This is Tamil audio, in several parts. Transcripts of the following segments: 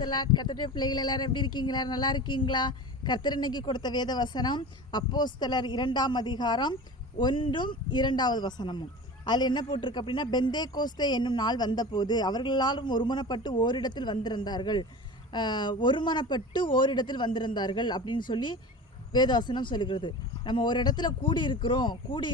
கர்த்தருடைய பிள்ளைகள் எல்லாரும் எப்படி இருக்கீங்களா? நல்லா இருக்கீங்களா? கர்த்தர் இன்னைக்கு கொடுத்த வேத வசனம் அப்போஸ்தலர் 2ஆம் அதிகாரம் 1ம் 2வது வசனமும். அதில் என்ன போட்டிருக்கு அப்படின்னா, பெந்தேகோஸ்தே என்னும் நாள் வந்தபோது அவர்களாலும் ஒருமனப்பட்டு ஓரிடத்தில் வந்திருந்தார்கள் அப்படின்னு சொல்லி வேதவசனம் சொல்லுகிறது. நம்ம ஒரு இடத்துல கூடி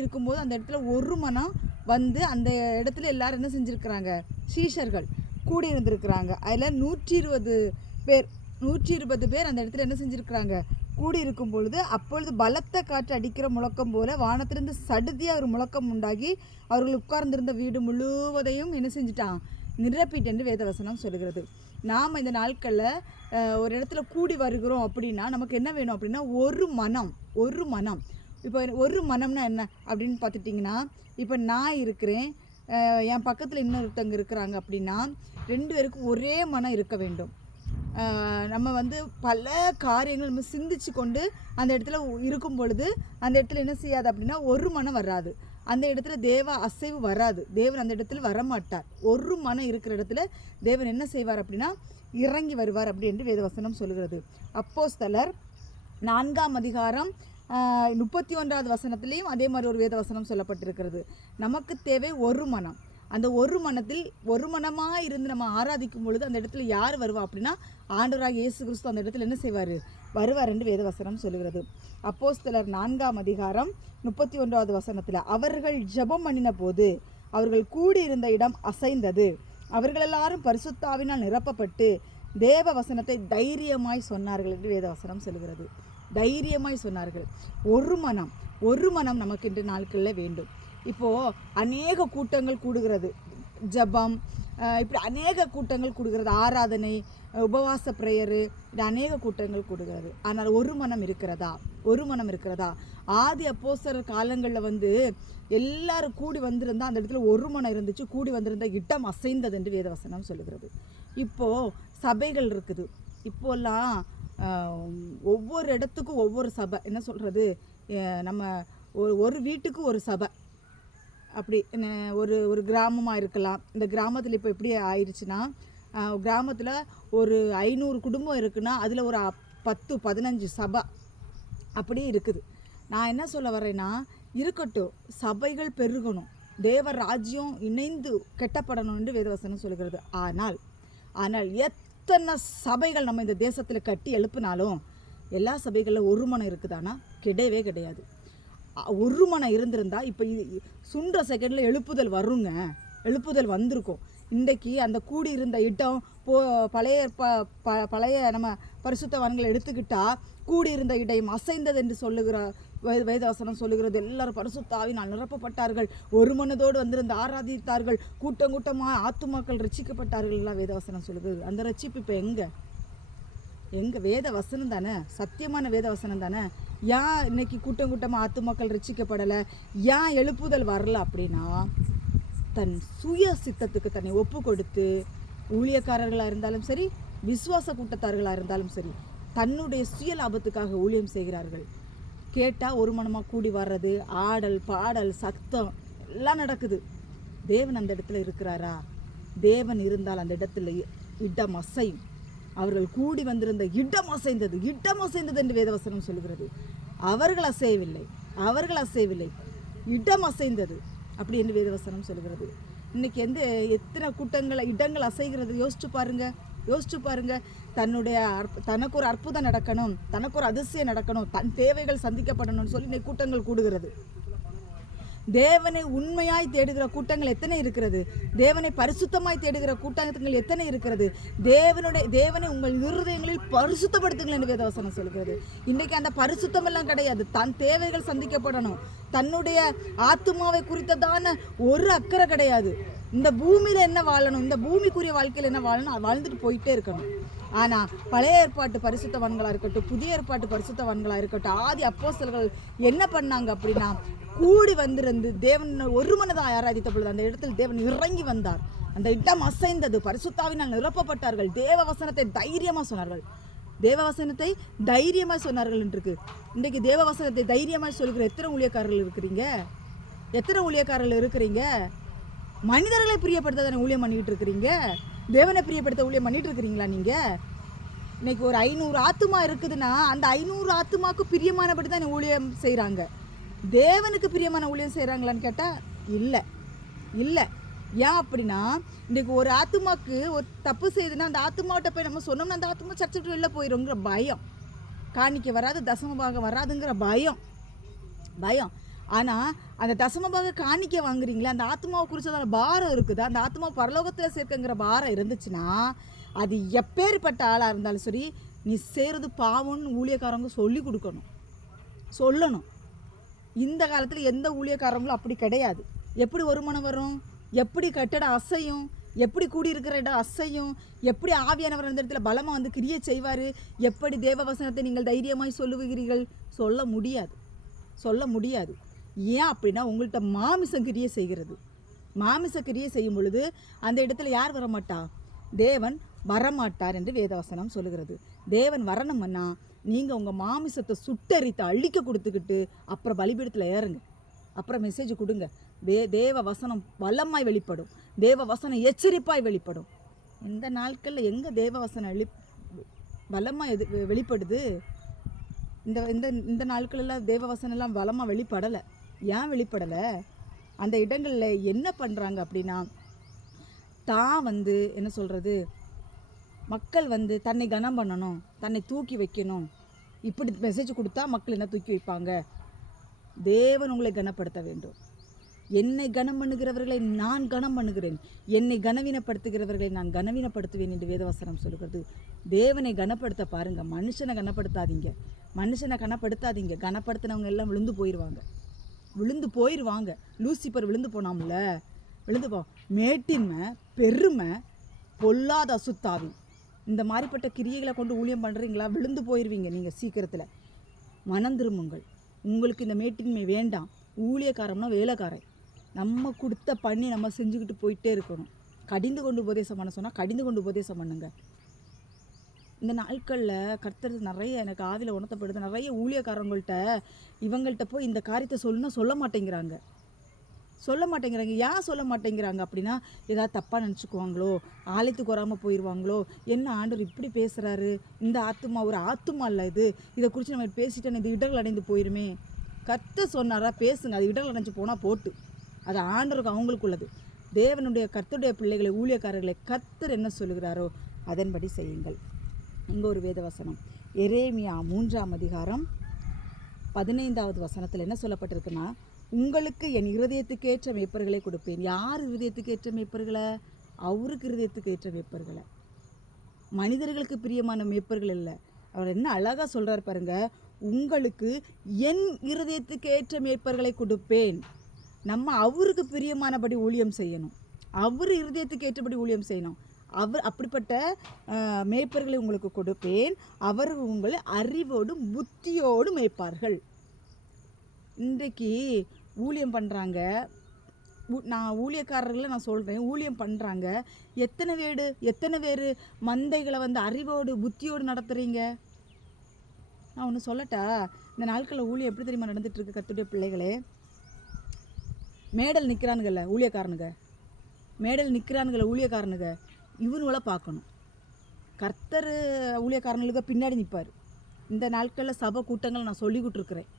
இருக்கும்போது அந்த இடத்துல ஒரு மனம் வந்து அந்த இடத்துல எல்லாரும் என்ன செஞ்சுருக்கிறாங்க? சீஷர்கள் கூடி இருந்திருக்கிறாங்க. அதில் 120 பேர் அந்த இடத்துல என்ன செஞ்சுருக்கிறாங்க? கூடி இருக்கும் பொழுது அப்பொழுது பலத்த காற்று அடிக்கிற முழக்கம் போல வானத்திலிருந்து சடுதியாக ஒரு முழக்கம் உண்டாகி அவர்கள் உட்கார்ந்திருந்த வீடு முழுவதையும் என்ன செஞ்சுட்டான்? நிரப்பிட்டு என்று வேதவசனம் சொல்லுகிறது. நாம் இந்த நாட்களில் ஒரு இடத்துல கூடி வருகிறோம் அப்படின்னா நமக்கு என்ன வேணும் அப்படின்னா ஒரு மனம். இப்போ ஒரு மனம்னா என்ன அப்படின்னு பார்த்துட்டிங்கன்னா, இப்போ நான் இருக்கிறேன், என் பக்கத்தில் இன்னொருத்தங்க இருக்கிறாங்க அப்படின்னா 2 பேருக்கும் ஒரே மனம் இருக்க வேண்டும். நம்ம வந்து பல காரியங்கள் நம்ம சிந்திச்சு கொண்டு அந்த இடத்துல இருக்கும் பொழுது அந்த இடத்துல என்ன செய்யாது அப்படின்னா ஒரு மனம் வராது. அந்த இடத்துல தேவ அசைவு வராது. தேவன் அந்த இடத்துல வரமாட்டார். ஒரு மனம் இருக்கிற இடத்துல தேவன் என்ன செய்வார் அப்படின்னா இறங்கி வருவார் அப்படி என்று வேதவசனம் சொல்லுகிறது. அப்போஸ்தலர் 4ஆம் அதிகாரம் 31வது வசனத்திலையும் அதே மாதிரி ஒரு வேதவசனம் சொல்லப்பட்டிருக்கிறது. நமக்கு தேவை ஒரு மனம். அந்த ஒரு மனத்தில் ஒரு மனமாக இருந்து நம்ம ஆராதிக்கும் பொழுது அந்த இடத்துல யார் வருவா அப்படின்னா ஆண்டவராகிய இயேசு கிறிஸ்து அந்த இடத்துல என்ன வருவார் என்று வேதவசனம் சொல்லுகிறது. அப்போஸ்தலர் 4ஆம் அதிகாரம் 31வது வசனத்தில் அவர்கள் ஜெபம் பண்ணின போது அவர்கள் கூடியிருந்த இடம் அசைந்தது. அவர்கள் எல்லாரும் பரிசுத்தாவினால் நிரப்பப்பட்டு தேவ வசனத்தை தைரியமாய் சொன்னார்கள் என்று வேதவசனம் சொல்லுகிறது. தைரியமாய் சொன்னார்கள். ஒரு மனம் நமக்கு இன்று நாட்களில் வேண்டும். இப்போது அநேக கூட்டங்கள் கூடுகிறது, ஜபம், இப்படி அநேக கூட்டங்கள் கூடுகிறது, ஆராதனை, உபவாச பிரேயரு, இது அநேக கூட்டங்கள் கூடுகிறது. ஆனால் ஒரு மனம் இருக்கிறதா? ஆதி அப்போஸ்தலர் காலங்களில் வந்து எல்லாரும் கூடி வந்திருந்தால் அந்த இடத்துல ஒரு மனம் இருந்துச்சு. கூடி வந்திருந்த இடம் அசைந்தது என்று வேதவசனம் சொல்லுகிறது. இப்போது சபைகள் இருக்குது. இப்போல்லாம் ஒவ்வொரு இடத்துக்கும் ஒவ்வொரு சபை. என்ன சொல்கிறது, நம்ம ஒரு வீட்டுக்கு ஒரு சபை அப்படி ஒரு கிராமமாக இருக்கலாம். இந்த கிராமத்தில் இப்போ எப்படி ஆயிடுச்சுன்னா, கிராமத்தில் ஒரு 500 குடும்பம் இருக்குன்னா அதில் ஒரு 10-15 சபை அப்படி இருக்குது. நான் என்ன சொல்ல வரேன்னா, இருக்கட்டும், சபைகள் பெருகணும், தேவ ராஜ்யம் இணைந்து கெட்டப்படணும் என்று வேதவசனம் சொல்கிறது. ஆனால் எத்தனை சபைகள் நம்ம இந்த தேசத்தில் கட்டி எழுப்பினாலும் எல்லா சபைகளில் ஒரு மனம் இருக்குதானா? கிடையவே கிடையாது. ஒரு மனம் இருந்திருந்தால் இப்போ சுன்ற செகண்டில் எழுப்புதல் வந்திருக்கும். இன்றைக்கி அந்த கூடி இருந்த இடம் பழைய நம்ம பரிசுத்தவான்களை எடுத்துக்கிட்டால் கூடியிருந்த இடம் அசைந்தது என்று சொல்லுகிற வேதவசனம் சொல்லுகிறது. எல்லாரும் பரிசுத்தாவினால் நிரப்பப்பட்டார்கள், ஒரு மனதோடு வந்திருந்து ஆராதித்தார்கள், கூட்டமாக ஆத்துமாக்கள் ரட்சிக்கப்பட்டார்கள் எல்லாம் வேதவசனம் சொல்லுகிறது. அந்த ரட்சிப்பு இப்போ எங்கே? வேதவசனம் தானே, சத்தியமான வேதவசனம் தானே. ஏன் இன்னைக்கு கூட்டமாக ஆத்துமாக்கள் ரட்சிக்கப்படலை? ஏன் எழுப்புதல் வரல அப்படின்னா, தன் சுய சித்தத்துக்கு தன்னை ஒப்பு கொடுத்து ஊழியக்காரர்களாக இருந்தாலும் சரி, விசுவாச கூட்டத்தார்களாக இருந்தாலும் சரி, தன்னுடைய சுய லாபத்துக்காக ஊழியம் செய்கிறார்கள். கேட்டால் ஒரு மனமாக கூடி வர்றது, ஆடல் பாடல் சத்தம் எல்லாம் நடக்குது. தேவன் அந்த இடத்துல இருக்கிறாரா? தேவன் இருந்தால் அந்த இடத்துல இடம் அசையும். அவர்கள் கூடி வந்திருந்த இடம் அசைந்தது என்று வேதவசனம் சொல்லுகிறது. அவர்கள் அசையவில்லை, இடம் அசைந்தது அப்படி என்று வேதவசனம் சொல்லுகிறது. இன்னைக்கு எத்தனை இடங்கள் அசைகிறது யோசிச்சு பாருங்க. தனக்கு ஒரு அற்புதம் நடக்கணும், தனக்கு ஒரு அதிசயம் நடக்கணும், தன் தேவைகள் சந்திக்கப்படணும்னு சொல்லி இன்னைக்கு கூட்டங்கள் கூடுகிறது. தேவனை உண்மையாய் தேடுகிற கூட்டங்கள் எத்தனை இருக்கிறது? தேவனை பரிசுத்தமாய் தேடுகிற கூட்டங்கள் எத்தனை இருக்கிறது? தேவனை உங்கள் இருதயங்களில் பரிசுத்தப்படுத்துங்கள் என்று வேதவசனம் சொல்கிறது. இன்றைக்கு அந்த பரிசுத்தம் எல்லாம் கிடையாது. தன் தேவைகள் சந்திக்கப்படணும், தன்னுடைய ஆத்துமாவை குறித்ததான ஒரு அக்கறை கிடையாது. இந்த பூமியில் என்ன வாழணும், இந்த பூமிக்குரிய வாழ்க்கையில் என்ன வாழணும், வாழ்ந்துட்டு போயிட்டே இருக்கணும். ஆனால் பழைய ஏற்பாட்டு பரிசுத்தவான்களாக இருக்கட்டும், புதிய ஏற்பாட்டு பரிசுத்தவான்களாக இருக்கட்டும், ஆதி அப்போஸ்தலர்கள் என்ன பண்ணாங்க அப்படின்னா, கூடி வந்திருந்து தேவன் ஒரு மனதாக ஆராதித்த பொழுது அந்த இடத்தில் தேவன் இறங்கி வந்தார். அந்த இடம் அசைந்தது, பரிசுத்தாவினால் நிரப்பப்பட்டார்கள், தேவ வசனத்தை தைரியமாக சொன்னார்கள் என்று. இன்றைக்கு தேவ வசனத்தை தைரியமாக சொல்கிற எத்தனை ஊழியக்காரர்கள் இருக்கிறீங்க? மனிதர்களை பிரியப்படுத்த தானே ஊழியம் பண்ணிக்கிட்டு இருக்கிறீங்க? தேவனை பிரியப்படுத்த ஊழியம் பண்ணிட்டு இருக்கிறீங்களா? நீங்கள் இன்னைக்கு ஒரு 500 ஆத்துமா இருக்குதுன்னா அந்த 500 ஆத்துமாவுக்கு பிரியமானபடி தான் ஊழியம் செய்கிறாங்க. தேவனுக்கு பிரியமான ஊழியம் செய்கிறாங்களான்னு கேட்டால் இல்லை இல்லை. ஏன் அப்படின்னா இன்றைக்கு ஒரு ஆத்துமாவுக்கு ஒரு தப்பு செய்யுதுன்னா அந்த ஆத்துமாவிட்ட போய் நம்ம சொன்னோம்னா அந்த ஆத்துமா சர்ச்சை விட்டு வெளில போயிடுங்கிற பயம், காணிக்க வராது, தசமபாகம் வராதுங்கிற பயம். ஆனால் அந்த தசமபாக காணிக்க வாங்குறீங்களே, அந்த ஆத்மாவை குறிச்சதான பாரம் இருக்குது. அந்த ஆத்மா பரலோகத்தில் சேர்க்குங்கிற பாரம் இருந்துச்சுன்னா அது எப்பேற்பட்ட ஆளாக இருந்தாலும் சரி, நீ செய்கிறது பாவம்னு ஊழியக்காரங்க சொல்லணும். இந்த காலத்தில் எந்த ஊழியக்காரங்களும் அப்படி கிடையாது. எப்படி வருமானம் வரும், எப்படி கட்டடம் அசையும், எப்படி கூடியிருக்கிற இடம் அசையும், எப்படி ஆவியானவர் அந்த இடத்துல பலமாக வந்து கிரியை செய்வார், எப்படி தேவ வசனத்தை நீங்கள் தைரியமாய் சொல்லுவீர்கள், சொல்ல முடியாது. ஏன் அப்படின்னா உங்கள்கிட்ட மாமிசம் கிரியை செய்கிறது. மாமிச கிரியை செய்யும் பொழுது அந்த இடத்துல யார் வரமாட்டா? தேவன் வரமாட்டார் என்று வேதவசனம் சொல்லுகிறது. தேவன் வரணும்னா நீங்கள் உங்கள் மாமிசத்தை சுட்டரித்து அழிக்க கொடுத்துக்கிட்டு அப்புறம் பலிபீடத்தில் ஏறுங்க, அப்புறம் மெசேஜ் கொடுங்க. தேவ வசனம் பலமாய் வெளிப்படும், தேவ வசனம் எச்சரிப்பாய் வெளிப்படும். இந்த நாட்களில் எங்கே தேவ வசனம் பலமாக வெளிப்படுது? இந்த இந்த இந்த நாட்களெல்லாம் தேவ வசனம்லாம் பலமாக வெளிப்படலை. ஏன் வெளிப்படலை? அந்த இடங்களில் என்ன பண்ணுறாங்க அப்படின்னா, தான் வந்து என்ன சொல்கிறது, மக்கள் வந்து தன்னை கனம் பண்ணணும், தன்னை தூக்கி வைக்கணும், இப்படி மெசேஜ் கொடுத்தா மக்கள் என்ன தூக்கி வைப்பாங்க. தேவன் உங்களை கனப்படுத்த வேண்டும். என்னை கனம் பண்ணுகிறவர்களை நான் கனம் பண்ணுகிறேன், என்னை கனவீனப்படுத்துகிறவர்களை நான் கனவீனப்படுத்துவேன் என்று வேதவசனம் சொல்லுகிறது. தேவனை கனப்படுத்த பாருங்க, மனுஷனை கனப்படுத்தாதீங்க. கனப்படுத்தினவங்க எல்லாம் விழுந்து போயிடுவாங்க. லூசிபர் விழுந்து போனாம்ல, மேட்டின்மை, பெருமை, பொல்லாத அசுத்தாவி, இந்த மாதிரிப்பட்ட கிரியைகளை கொண்டு ஊழியம் பண்ணுறீங்களா, விழுந்து போயிடுவீங்க நீங்கள் சீக்கிரத்தில். மனம் திரும்புங்கள். உங்களுக்கு இந்த மேட்டின்மை வேண்டாம். ஊழியக்காரம்னா வேலைக்காரன். நம்ம கொடுத்த பண்ணி நம்ம செஞ்சுக்கிட்டு போயிட்டே இருக்கணும். கடிந்து கொண்டு உபதேசம் பண்ண சொன்னால் கடிந்து கொண்டு உபதேசம் பண்ணுங்க. இந்த நாட்களில் கர்த்தர் நிறைய எனக்கு ஆவியில் உணர்த்தப்படுது. நிறைய ஊழியக்காரங்கள்ட்ட இவங்கள்ட்ட போய் இந்த காரியத்தை சொல்ல மாட்டேங்கிறாங்க. ஏன் சொல்ல மாட்டேங்கிறாங்க அப்படின்னா, ஏதாவது தப்பாக நினச்சிக்குவாங்களோ, ஆலயத்துக்கு வராமல் போயிடுவாங்களோ, என்ன ஆண்டவர் இப்படி பேசுகிறாரு, இந்த ஆத்துமா ஒரு ஆத்துமா இல்லை, இதை குறித்து நம்ம பேசிட்டேன்னு இது இடர்கள் அடைந்து போயிருமே. கர்த்தர் சொன்னாரா, பேசுங்க. அது இடர்கள் அடைஞ்சு போனால் போட்டு, அது ஆண்டவருக்கு அவங்களுக்குள்ளது. தேவனுடைய கர்த்தருடைய பிள்ளைகளை, ஊழியக்காரர்களை கர்த்தர் என்ன சொல்லுகிறாரோ அதன்படி செய்யுங்கள். இங்கே ஒரு வேதவசனம், எரேமியா 3ஆம் அதிகாரம் 15வது வசனத்தில் என்ன சொல்லப்பட்டிருக்குன்னா, உங்களுக்கு என் இருதயத்துக்கு ஏற்ற மேய்ப்பர்களை கொடுப்பேன். யார் இருதயத்துக்கு ஏற்ற மேய்ப்பர்களை? அவருக்கு இருதயத்துக்கு ஏற்ற மேய்ப்பர்களை, மனிதர்களுக்கு பிரியமான மேய்ப்பர்கள் இல்லை. அவர் என்ன அழகாக சொல்கிறார் பாருங்க, உங்களுக்கு என் இருதயத்துக்கு ஏற்ற மேய்ப்பர்களை கொடுப்பேன். நம்ம அவருக்கு பிரியமானபடி ஊழியம் செய்யணும், அவர் இருதயத்துக்கு ஏற்றபடி ஊழியம் செய்யணும். அப்படிப்பட்ட மேய்ப்பர்களை உங்களுக்கு கொடுப்பேன், அவர் உங்களை அறிவோடும் புத்தியோடும் மேய்ப்பார்கள். இன்றைக்கு ஊழியம் பண்ணுறாங்க, நான் ஊழியக்காரர்களை நான் சொல்கிறேன், ஊழியம் பண்ணுறாங்க. எத்தனை பேர் மந்தைகளை வந்து அறிவோடு புத்தியோடு நடத்துகிறீங்க? நான் ஒன்று சொல்லட்டா, இந்த நாட்களில் ஊழியம் எப்படி தெரியுமா நடந்துகிட்ருக்கு? கர்த்தருடைய பிள்ளைகளே, மேடல் நிற்கிறானுங்கள்ல ஊழியக்காரனுங்க, இவனுங்களை பார்க்கணும். கர்த்தர் ஊழியக்காரங்களுக்கு பின்னாடி நிற்பார். இந்த நாட்களில் சபை கூட்டங்கள் நான் சொல்லிக்கிட்டு இருக்கிறேன்.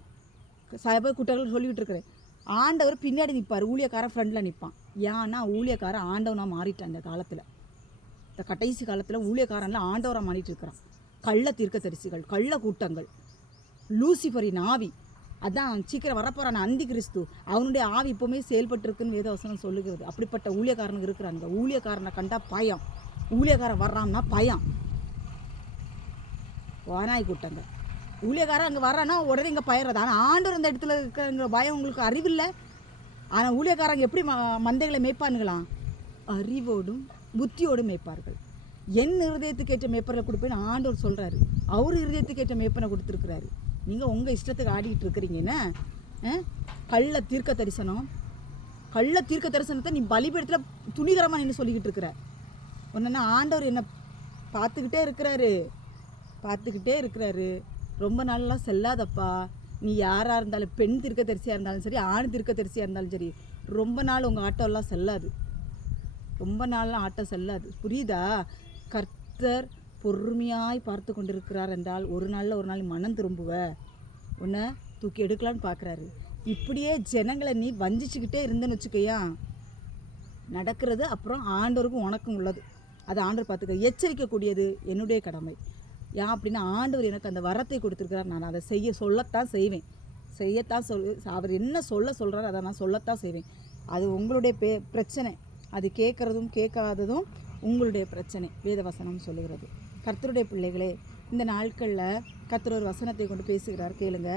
ஆண்டவர் பின்னாடி நிற்பார், ஊழியக்காரன் ஃப்ரண்டில் நிற்பான். ஏன்னா ஊழியக்காரன் ஆண்டவனாக மாறிட்டான். இந்த காலத்தில், இந்த கடைசி காலத்தில் ஊழியக்காரன்லாம் ஆண்டவராக மாறிட்டு இருக்கிறான். கள்ள தீர்க்கதரிசிகள், கள்ள கூட்டங்கள், லூசிபரின் ஆவி, அதான் சீக்கிரம் வரப்போகிறான் அந்தி கிறிஸ்து, அவனுடைய ஆவி இப்போவுமே செயல்பட்டுருக்குன்னு வேதவசனம் சொல்லுகிறது. அப்படிப்பட்ட ஊழியக்காரனுக்கு இருக்கிறாங்க. ஊழியக்காரனை கண்டா பயம், ஊழியக்காரன் வர்றான்னா பயம். வானாய் கூட்டங்கள், ஊழியக்காரன் அங்கே வர்றான்னா உடனே இங்கே பயிறது. ஆனால் ஆண்டவர் அந்த இடத்துல இருக்கிற பயம் உங்களுக்கு அறிவில்லை. ஆனால் ஊழியக்காரங்க எப்படி மந்தைகளை மேய்ப்பானுங்களாம்? அறிவோடும் புத்தியோடும் மேய்ப்பார்கள். என் இருதயத்துக்கு ஏற்ற மேய்ப்பரை கொடுப்பேன்னு ஆண்டவர் சொல்கிறாரு. அவர் இருதயத்துக்கு ஏற்ற மேய்ப்பனை கொடுத்துருக்குறாரு. நீங்கள் உங்கள் இஷ்டத்துக்கு ஆடிக்கிட்டு இருக்கிறீங்கன்னா, கள்ள தீர்க்க தரிசனத்தை நீ பலிபீடத்தில் துணிகரமாக நின்று சொல்லிக்கிட்டு இருக்கிற. ஒன்றுன்னா ஆண்டவர் என்னை பார்த்துக்கிட்டே இருக்கிறாரு. ரொம்ப நாளெலாம் செல்லாதப்பா. நீ யாராக இருந்தாலும், பெண் தீர்க்கதரிசியாக இருந்தாலும் சரி, ஆண் தீர்க்கதரிசியாக இருந்தாலும் சரி, ரொம்ப நாள் உங்கள் ஆட்டோலாம் செல்லாது. புரியுதா? கர்த்தர் பொறுமையாய் பார்த்து கொண்டிருக்கிறார் என்றால் ஒரு நாள் மனம் திரும்புவ, உன்னை தூக்கி எடுக்கலான்னு பார்க்குறாரு. இப்படியே ஜனங்களை நீ வஞ்சிச்சுக்கிட்டே இருந்தேன்னு வச்சுக்கையா, நடக்கிறது அப்புறம் ஆண்டவருக்கும் உனக்கும் உள்ளது. அதை ஆண்டவர் பார்த்துக்க. எச்சரிக்கக்கூடியது என்னுடைய கடமை. ஏன் அப்படின்னா ஆண்டவர் எனக்கு அந்த வரத்தை கொடுத்துருக்கிறார். நான் அதை சொல்லத்தான் செய்வேன். அவர் என்ன சொல்கிறார் அதை நான் சொல்லத்தான் செய்வேன். அது உங்களுடைய பிரச்சனை. அது கேட்குறதும் கேட்காததும் உங்களுடைய பிரச்சனை. வேதவசனம் சொல்லுகிறது. கர்த்தருடைய பிள்ளைகளே, இந்த நாட்களில் கர்த்தர் ஒரு வசனத்தை கொண்டு பேசுகிறார், கேளுங்க.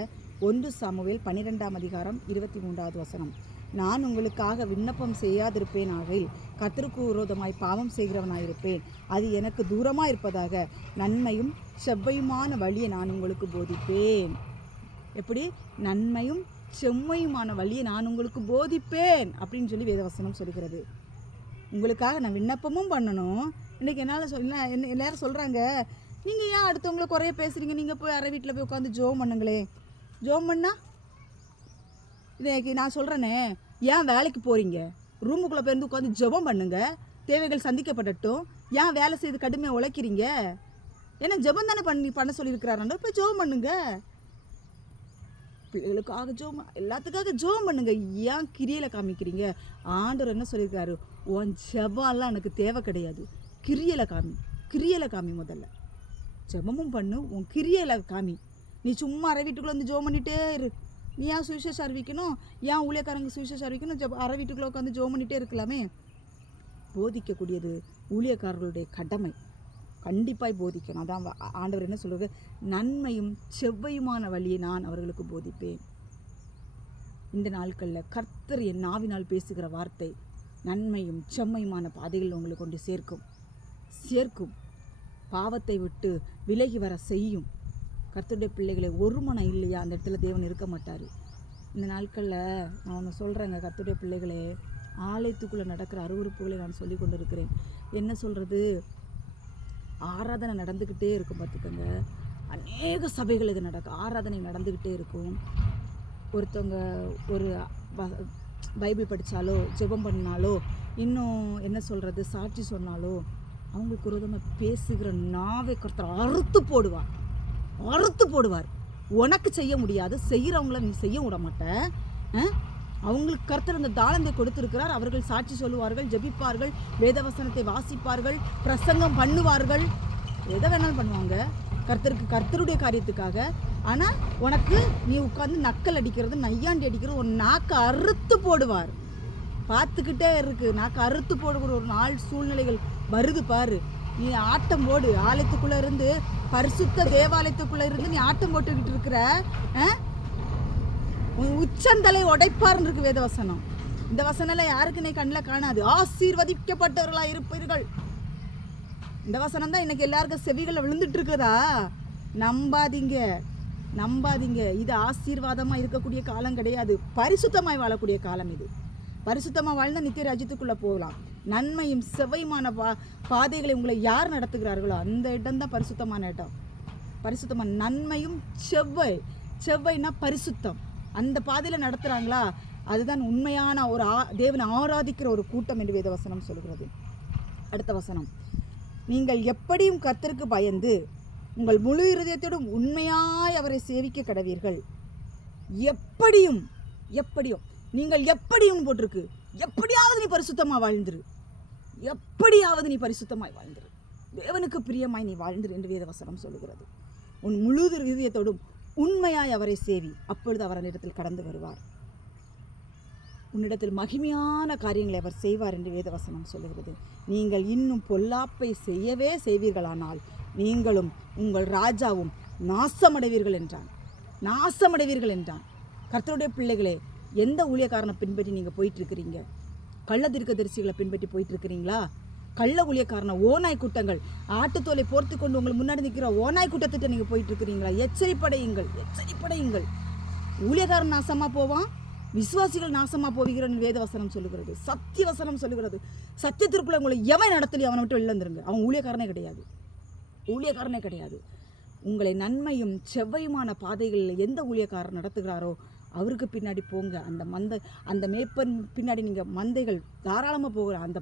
1 சாமுவேல் 12ஆம் அதிகாரம் 23வது வசனம். நான் உங்களுக்காக விண்ணப்பம் செய்யாதிருப்பேன் ஆகையில் கர்த்தருக்கு விரோதமாய் பாவம் செய்கிறவனாயிருப்பேன். அது எனக்கு தூரமாக இருப்பதாக. நன்மையும் செவ்வையுமான வழியை நான் உங்களுக்கு போதிப்பேன். எப்படி? நன்மையும் செம்மையுமான வழியை நான் உங்களுக்கு போதிப்பேன் அப்படின்னு சொல்லி வேதவசனம் சொல்கிறது. உங்களுக்காக நான் விண்ணப்பமும் பண்ணணும். இன்றைக்கி என்னால் எல்லாரும் சொல்கிறாங்க, நீங்கள் ஏன் அடுத்தவங்கள குறைய பேசுகிறீங்க, நீங்கள் போய் அரை வீட்டில் போய் உட்காந்து ஜோம் பண்ணுங்களே. ஜோம் பண்ணா இன்னைக்கு நான் சொல்கிறேனே, ஏன் வேலைக்கு போகிறீங்க, ரூமுக்குள்ளே போயிருந்து உட்காந்து ஜெபம் பண்ணுங்க, தேவைகள் சந்திக்கப்படட்டும். ஏன் வேலை செய்து கடுமையாக உழைக்கிறீங்க? ஏன்னா ஜெபம் தானே பண்ண சொல்லியிருக்கிறாரு. போய் ஜெபம் பண்ணுங்க. பிள்ளைகளுக்காக ஜோம், எல்லாத்துக்காக ஜோம் பண்ணுங்க. ஏன் கிரியையில் காமிக்கிறீங்க? ஆண்டவர் என்ன சொல்லியிருக்காரு? உன் ஜெபம்லாம் எனக்கு தேவை கிடையாது, கிரியையில் காமி. முதல்ல ஜெபமும் பண்ணு, உன் கிரியையில் காமி. நீ சும்மா அரை வீட்டுக்குள்ளே வந்து ஜோம் பண்ணிகிட்டே இரு. நீ ஏன் சுவிசேஷம் அறிவிக்கணும்? ஏன் ஊழியக்காரங்க சுவிசேஷம் அறிவிக்கணும்? அரை வீட்டுக்குள்ளே உட்காந்து ஜோம் பண்ணிகிட்டே இருக்கலாமே. போதிக்கக்கூடியது ஊழியக்காரர்களுடைய கடமை. கண்டிப்பாக போதிக்கணும். அதான் ஆண்டவர் என்ன சொல்கிறது? நன்மையும் செவ்வையுமான வழியை நான் அவர்களுக்கு போதிப்பேன். இந்த நாட்களில் கர்த்தர் என் நாவினால் பேசுகிற வார்த்தை நன்மையும் செம்மையுமான பாதைகள் உங்களுக்கு கொண்டு சேர்க்கும். பாவத்தை விட்டு விலகி வர செய்யும். கர்த்தருடைய பிள்ளைகளை ஒரு மனம் இல்லையா அந்த இடத்துல தேவன் இருக்க மாட்டார். இந்த நாட்களில் நான் ஒன்று சொல்கிறேங்க, கர்த்தருடைய பிள்ளைகளே, ஆலயத்துக்குள்ளே நடக்கிற அருவருப்புகளை நான் சொல்லி கொண்டு இருக்கிறேன். என்ன சொல்கிறது? ஆராதனை நடந்துக்கிட்டே இருக்கும். பார்த்துக்கோங்க, அநேக சபைகள் இது ஆராதனை நடந்துக்கிட்டே இருக்கும். ஒருத்தவங்க ஒரு பைபிள் படித்தாலோ ஜெபம் பண்ணாலோ இன்னும் என்ன சொல்கிறது சாட்சி சொன்னாலோ அவங்களுக்கு விரோதமாக பேசுகிற நாவை கர்த்தர் அறுத்து போடுவார். உனக்கு செய்ய முடியாது, செய்கிறவங்கள நீ செய்ய விட மாட்டேன். அவங்களுக்கு கர்த்தர் அந்த தாளந்தை கொடுத்திருக்கிறார். அவர்கள் சாட்சி சொல்லுவார்கள், ஜெபிப்பார்கள், வேதவசனத்தை வாசிப்பார்கள், பிரசங்கம் பண்ணுவார்கள், எதை வேணாலும் பண்ணுவாங்க கர்த்தருடைய காரியத்துக்காக. ஆனால் உனக்கு நீ உட்காந்து நக்கல் அடிக்கிறது, நையாண்டி அடிக்கிறது, ஒரு நாக்கை அறுத்து போடுவார். பார்த்துக்கிட்டே இருக்கு, நாக்கை அறுத்து போடுகிற ஒரு நாள் சூழ்நிலைகள் வருது பாரு. நீ ஆட்டம் போடு. ஆலயத்துக்குள்ளே இருந்து, பரிசுத்த தேவாலயத்துக்குள்ளே இருந்து நீ ஆட்டம் போட்டுக்கிட்டு இருக்கிற. உச்சந்தலை உடைப்பார்னு இருக்கு வேதவசனம். இந்த வசனம்லாம் யாருக்கு நீ கண்ணில் காணாது. ஆசீர்வதிக்கப்பட்டவர்களாக இருப்பீர்கள். இந்த வசனம் தான் இன்னைக்கு எல்லாருக்கும் செவிகளில் விழுந்துட்டு இருக்குதா? நம்பாதீங்க. இது ஆசீர்வாதமாக இருக்கக்கூடிய காலம் கிடையாது. பரிசுத்தமாய் வாழக்கூடிய காலம் இது. பரிசுத்தமாக வாழ்ந்தால் நித்திய ராஜ்யத்துக்குள்ளே போகலாம். நன்மையும் செவ்வையுமான பாதைகளை உங்களை யார் நடத்துகிறார்களோ அந்த இடம் தான் பரிசுத்தமான இடம். பரிசுத்தமான நன்மையும் செவ்வைனா பரிசுத்தம். அந்த பாதையில் நடத்துகிறாங்களா? அதுதான் உண்மையான ஒரு தேவனை ஆராதிக்கிற ஒரு கூட்டம் என்று வேதவசனம் சொல்கிறது. அடுத்த வசனம், நீங்கள் எப்படியும் கர்த்தருக்கு பயந்து உங்கள் முழு இருதயத்தோடும் உண்மையாய் அவரை சேவிக்க கடவீர்கள். எப்படியும் நீங்கள் எப்படியும் போட்டிருக்கு. எப்படியாவது நீ பரிசுத்தமாக வாழ்ந்துரு, தேவனுக்கு பிரியமாய் நீ வாழ்ந்துரு என்று வேதவசனம் சொல்லுகிறது. உன் முழு இருதயத்தோடும் உண்மையாய் அவரை சேவி, அப்பொழுது அவர் இடத்தில் கடந்து வருவார். உன்னிடத்தில் மகிமையான காரியங்களை அவர் செய்வார் என்று வேதவசனம் சொல்லுகிறது. நீங்கள் இன்னும் பொல்லாப்பை செய்வீர்களானால் நீங்களும் உங்கள் ராஜாவும் நாசமடைவீர்கள் என்றான். கர்த்தருடைய பிள்ளைகளே, எந்த ஊழியக்காரனை பின்பற்றி நீங்கள் போயிட்டுருக்கிறீங்க? கள்ள தீர்க்கதரிசிகளை பின்பற்றி போயிட்டுருக்கிறீங்களா? கள்ள ஊழியக்காரனை, ஓநாய் கூட்டங்கள், ஆட்டுத்தோலை போர்த்து கொண்டு உங்கள் முன்னாடி நிற்கிற ஓநாய் கூட்டத்திட்ட நீங்கள் போயிட்டுருக்கிறீங்களா? எச்சரிப்படையுங்கள். ஊழியக்காரன் நாசமாக போவான், விசுவாசிகள் நாசமாக போவீங்கன்னு வேதவசனம் சொல்லுகிறது. சத்தியவசனம் சொல்லுகிறது. சத்தியத்திற்குள்ள உங்களை எவன் நடத்தலையோ அவனை விட்டு வெளில வந்துருங்க. அவன் ஊழியக்காரனே கிடையாது. உங்களை நன்மையும் செவ்வையுமான பாதைகளில் எந்த ஊழியக்காரர் நடத்துகிறாரோ அவருக்கு பின்னாடி போங்க. அந்த மேய்ப்பன் பின்னாடி நீங்கள் மந்தைகள் தாராளமாக போகிற அந்த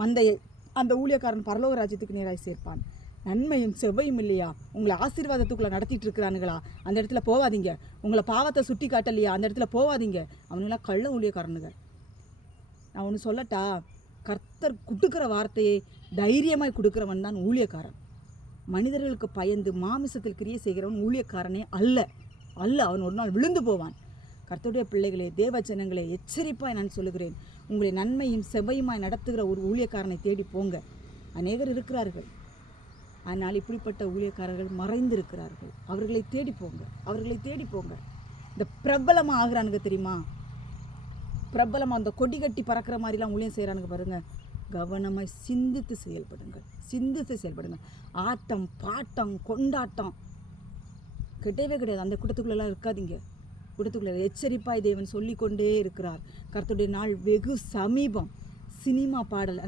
மந்தையை அந்த ஊழியக்காரன் பரலோக ராஜ்யத்துக்கு நேராக சேர்ப்பான். நன்மையும் செவ்வையும் இல்லையா? உங்களை ஆசீர்வாதத்துக்குள்ளே நடத்திட்டு இருக்கிறானுங்களா? அந்த இடத்துல போகாதீங்க. உங்களை பாவத்தை சுட்டி காட்டலையா? அந்த இடத்துல போகாதீங்க. அவனுங்களாம் கள்ள ஊழியக்காரனுங்க. நான் ஒன்று சொல்லட்டா, கர்த்தர் கொடுக்குற வார்த்தையை தைரியமாய் கொடுக்குறவன் தான் ஊழியக்காரன். மனிதர்களுக்கு பயந்து மாமிசத்தில் கிரியை செய்கிறவன் ஊழியக்காரனே அல்ல. அவன் ஒரு நாள் விழுந்து போவான். கர்த்தருடைய பிள்ளைகளே, தேவ ஜனங்களே, எச்சரிப்பாய் நான் சொல்லுகிறேன், உங்களை நன்மையும் செவ்வையுமாய் நடத்துகிற ஒரு ஊழியக்காரனை தேடி போங்க. அநேகர் இருக்கிறார்கள், ஆனால் இப்படிப்பட்ட ஊழியக்காரர்கள் மறைந்திருக்கிறார்கள். அவர்களை தேடி போங்க. இந்த பிரபலமாக ஆகிறானுங்க தெரியுமா? பிரபலமாக அந்த கொடி கட்டி பறக்கிற மாதிரிலாம் ஊழியம் செய்கிறானுங்க பாருங்க. கவனமாய் சிந்தித்து செயல்படுங்க. ஆட்டம் பாட்டம் கொண்டாட்டம் கிடையாது. அந்த கூட்டத்துக்குள்ளெல்லாம் இருக்காதீங்க. கூட்டத்துக்குள்ள எச்சரிப்பாய் தேவன் சொல்லி கொண்டே இருக்கிறார். கர்த்தருடைய நாள் வெகு சமீபம். சினிமா பாடல்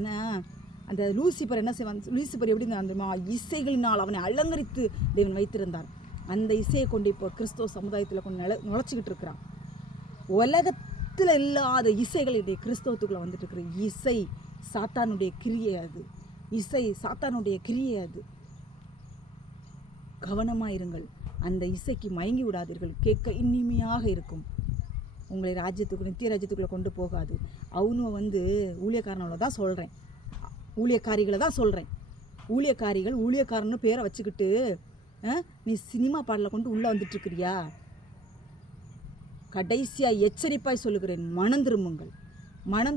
அந்த லூசிபர் என்ன செய்வான்? லூசிபர் எப்படி அந்த இசைகளினால் அவனை அலங்கரித்து தேவன் வைத்திருந்தார். அந்த இசையை கொண்டு இப்போ கிறிஸ்தவ சமுதாயத்தில் கொண்டு நுழைச்சிக்கிட்டு இருக்கிறான். உலகத்தில் இல்லாத இசைகள் இன்றைய கிறிஸ்தவத்துக்குள்ளே வந்துட்டு இருக்கிற இசை சாத்தானுடைய கிரியை அது. கவனமாயிருங்கள். அந்த இசைக்கு மயங்கி விடாதீர்கள். கேட்க இனிமையாக இருக்கும். உங்களை ராஜ்யத்துக்கு நித்திய ராஜ்யத்துக்குள்ளே கொண்டு போகாது. அவனும் ஊழியக்காரனோட தான் சொல்கிறேன், ஊழியக்காரிகளை தான் சொல்கிறேன். ஊழியக்காரன்னு பேரை வச்சுக்கிட்டு நீ சினிமா பாடலை கொண்டு உள்ளே வந்துட்டுருக்கிறியா? கடைசியாக எச்சரிப்பாய் சொல்லுகிறேன், மனம்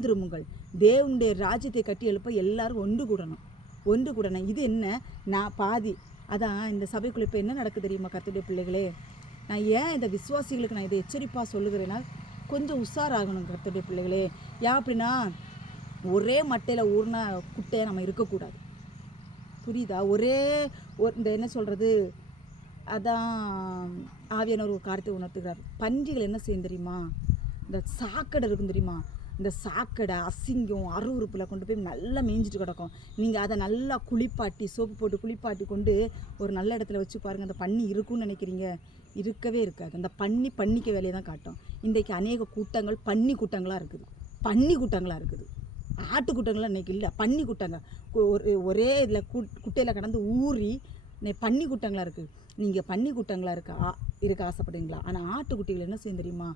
திரும்புங்கள். தேவனுடைய ராஜ்யத்தை கட்டி எழுப்ப எல்லாரும் ஒன்று கூடணும். இது என்ன? நான் பாதி அதான் இந்த சபைக்குள்ளே இப்போ என்ன நடக்குது தெரியுமா கர்த்தருடைய பிள்ளைகளே? நான் ஏன் இந்த விசுவாசிகளுக்கு நான் இதை எச்சரிப்பாக சொல்லுகிறேன்னா, கொஞ்சம் உஷாராகணும் கர்த்தருடைய பிள்ளைகளே. ஏன் அப்படின்னா, ஒரே மட்டையில் ஊர்னா குட்டையை நம்ம இருக்கக்கூடாது. புரியுதா? இந்த என்ன சொல்கிறது, அதான் ஆவியானவர் ஒரு காரியத்தை உணர்த்துகிறார். பன்றிகள் என்ன செய்யும் தெரியுமா? இந்த சாக்கடை இருக்கும் தெரியுமா? இந்த சாக்கடை அசிங்கம் அருவறுப்பில் கொண்டு போய் நல்லா மேய்ஞ்சிட்டு கிடக்கும். நீங்கள் அதை நல்லா குளிப்பாட்டி சோப்பு போட்டு குளிப்பாட்டி கொண்டு ஒரு நல்ல இடத்துல வச்சு பாருங்கள். அந்த பன்னி இருக்குன்னு நினைக்கிறீங்க? இருக்கவே இருக்காது. அந்த பண்ணிக்க வேலையை தான் காட்டும். இன்றைக்கு அநேக கூட்டங்கள் பன்னி கூட்டங்களாக இருக்குது. ஆட்டு கூட்டங்களாக இன்றைக்கி இல்லை, பன்னி கூட்டங்க. ஒரே இதில் குட்டையில் கடந்து ஊறி பன்னி கூட்டங்களாக இருக்குது. நீங்கள் பன்னி கூட்டங்களாக இருக்க ஆசைப்படுறீங்களா? ஆனால் ஆட்டுக்குட்டிகள் என்ன செய்யும் தெரியுமா?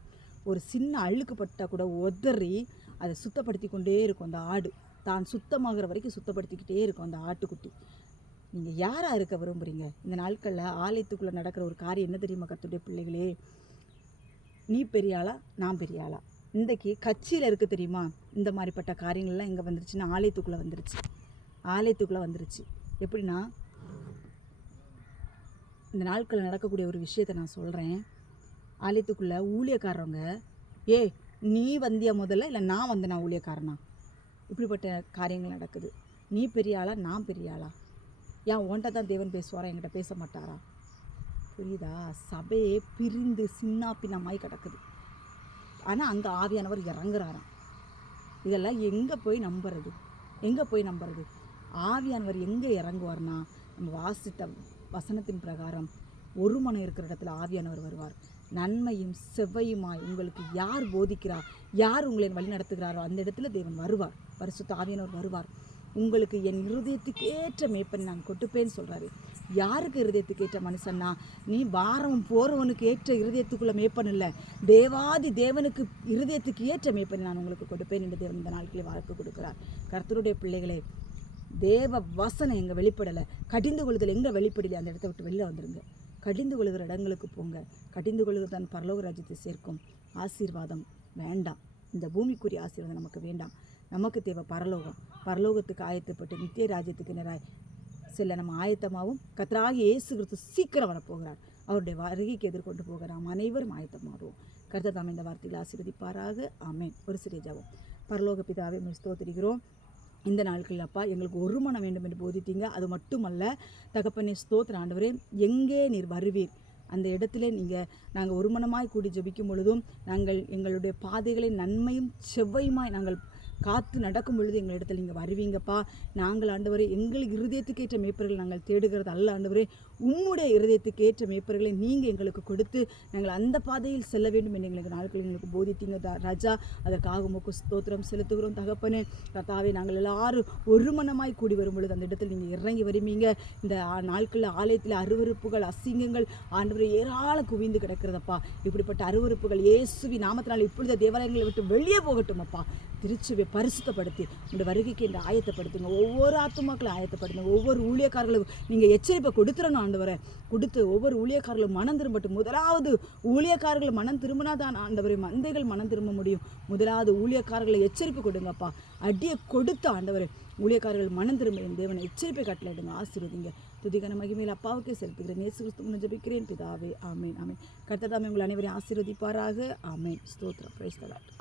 ஒரு சின்ன அழுக்கு பட்டால் கூட உதறி அதை சுத்தப்படுத்தி கொண்டே இருக்கும். அந்த ஆடு தான் சுத்தமாகிற வரைக்கும் சுத்தப்படுத்திக்கிட்டே இருக்கும் அந்த ஆட்டுக்குட்டி. நீங்கள் யாராக இருக்க விரும்புகிறீங்க? இந்த நாட்களில் ஆலயத்துக்குள்ளே நடக்கிற ஒரு காரியம் என்ன தெரியுமா கர்த்தருடைய பிள்ளைகளே? நீ பெரிய ஆளா, நான் பெரிய ஆளா? இன்றைக்கி கட்சியில் இருக்குது தெரியுமா? இந்த மாதிரிப்பட்ட காரியங்கள்லாம் எங்கே வந்துருச்சுன்னா ஆலயத்துக்குள்ளே வந்துருச்சு. எப்படின்னா, இந்த நாட்களில் நடக்கக்கூடிய ஒரு விஷயத்தை நான் சொல்கிறேன். ஆலயத்துக்குள்ளே ஊழியக்காரவங்க, நீ வந்தியா முதல்ல, இல்லை நான் வந்தேனா ஊழியக்காரனா? இப்படிப்பட்ட காரியங்கள் நடக்குது. நீ பெரிய ஆளா, நான் பெரிய ஆளா? ஏன் உன்கிட்ட தான் தேவன் பேசுவாரா, என்கிட்ட பேச மாட்டாரா? புரியுதா? சபையே பிரிந்து சின்ன பின்னமாய் கிடக்குது. ஆனால் அங்கே ஆவியானவர் இறங்குறாராம். இதெல்லாம் எங்கே போய் நம்புறது? ஆவியானவர் எங்கே இறங்குவார்னா, நம்ம வாசித்த வசனத்தின் பிரகாரம் ஒரு மனம் இருக்கிற இடத்துல ஆவியானவர் வருவார். நன்மையும் செவ்வையுமாய் உங்களுக்கு யார் போதிக்கிறார், யார் உங்களை வழி நடத்துகிறாரோ அந்த இடத்துல தேவன் வருவார். பரிசுத்த ஆவியானவர் வருவார். உங்களுக்கு என் இருதயத்துக்கு ஏற்ற மேய்ப்பன் நான் கொடுப்பேன்னு சொல்கிறாரு. யாருக்கு இருதயத்துக்கு ஏற்ற மனுஷன்னா, நீ வாரம் போகிறவனுக்கு ஏற்ற இருதயத்துக்குள்ளே மேய்ப்பன் இல்லை, தேவாதி தேவனுக்கு இருதயத்துக்கு ஏற்ற மேய்ப்பன் நான் உங்களுக்கு கொடுப்பேன் என்று தேவன் இந்த நாட்களில் வாக்கு கொடுக்கிறார். கர்த்தருடைய பிள்ளைகளே, தேவ வசனம் எங்கே வெளிப்படலை, கடிந்து கொள்ளுதல் எங்கே வெளிப்படலை, அந்த இடத்த விட்டு வெளியில் வந்துடுங்க. கடிந்து கொள்கிற இடங்களுக்கு போங்க. கடிந்து கொள்கிறது தான் பரலோக ராஜ்யத்தை சேர்க்கும். ஆசீர்வாதம் வேண்டாம். இந்த பூமிக்குரிய ஆசீர்வாதம் நமக்கு வேண்டாம். நமக்கு தேவை பரலோகத்துக்கு ஆயத்தப்பட்டு நித்திய ராஜ்யத்துக்கு நேராக செல்ல நம்ம ஆயத்தமாகவும் கர்த்தராகிய இயேசு கிறிஸ்து சீக்கிரம் வரப்போகிறார். அவருடைய வருகைக்கு எதிர்கொண்டு போகிறார். அனைவரும் ஆயத்தமாடுவோம். கர்த்தர் தாம் இந்த வார்த்தைகளை ஆசீர்வதிப்பாராக. ஆமென். ஒரு சிறிய ஜெபம். பரலோக பிதாவே, ஸ்தோத்திரிக்கிறோம். இந்த நாட்களில் அப்பா எங்களுக்கு ஒரு மனம் வேண்டும் என்று போதித்தீங்க. அது மட்டுமல்ல தகப்பனே, ஸ்தோத்திர ஆண்டவரே, எங்கே நீர் வருவீர் அந்த இடத்துல நாங்கள் ஒரு மனமாய் கூடி ஜெபிக்கும் பொழுதும் நாங்கள் எங்களுடைய பாதைகளை நன்மையும் செவ்வையுமாய் நாங்கள் காத்து நடக்கும் பொழுது எங்களிடத்தில் நீங்கள் வருவீங்கப்பா. நாங்கள் ஆண்டவரே எங்கள் இருதயத்துக்கு ஏற்ற மேய்ப்பர்கள் நாங்கள் தேடுகிறது அல்ல ஆண்டவரே, உம்முடைய இருதயத்துக்கு ஏற்ற மேய்ப்பர்களை நீங்கள் எங்களுக்கு கொடுத்து நாங்கள் அந்த பாதையில் செல்ல வேண்டும் என்று எங்களுக்கு நாட்களில் எங்களுக்கு போதித்தீங்க ராஜா. அதற்காக உமக்கு ஸ்தோத்திரம் செலுத்துகிறோம் தகப்பனே. கர்த்தாவே, நாங்கள் எல்லாரும் ஒரு மனமாய் கூடி வரும் பொழுது அந்த இடத்தில் நீங்கள் இறங்கி வருவீங்க. இந்த நாட்களில் ஆலயத்தில் அருவருப்புகள் அசிங்கங்கள் ஆண்டவரே ஏராளம் குவிந்து கிடக்கிறதப்பா. இப்படிப்பட்ட அருவருப்புகள் இயேசுவி நாமத்தினால் இப்பொழுது தேவாலயங்களை விட்டு வெளியே போகட்டும் அப்பா. திருச்சபை பரிசுத்தப்படுத்தி உங்களுடைய வருகைக்கு என்று ஆயத்தப்படுத்துங்க. ஒவ்வொரு ஆத்துமாக்களும் ஆயத்தப்படுத்துங்க. ஒவ்வொரு ஊழியக்காரர்களும் நீங்கள் எச்சரிப்பை கொடுத்துடணும் ஆண்டவரை. கொடுத்து ஒவ்வொரு ஊழியக்காரர்களும் மனம் திரும்பட்டும். முதலாவது ஊழியக்காரர்கள் மனம் திரும்பினா தான் ஆண்டவரை மந்தைகள் மனம் திரும்ப முடியும். முதலாவது ஊழியக்காரர்களை எச்சரிப்பு கொடுங்கப்பா. அடியை கொடுத்து ஆண்டவரை ஊழியக்காரர்கள் மனம் திரும்ப என் தேவனை எச்சரிப்பை கட்டளையிடுங்க. ஆசீர்வதிங்க. துதிகன மகிமையில் அப்பாவுக்கே செலுத்துகிறேன். இயேசு கிறிஸ்துவின் ஜெபிக்கிறேன் பிதாவே. ஆமேன் ஆமேன். கர்த்தர் தாமே உங்கள் அனைவரையும் ஆசீர்வதிப்பாராக. ஆமேன். ஸ்தோத்திரம். Praise the Lord.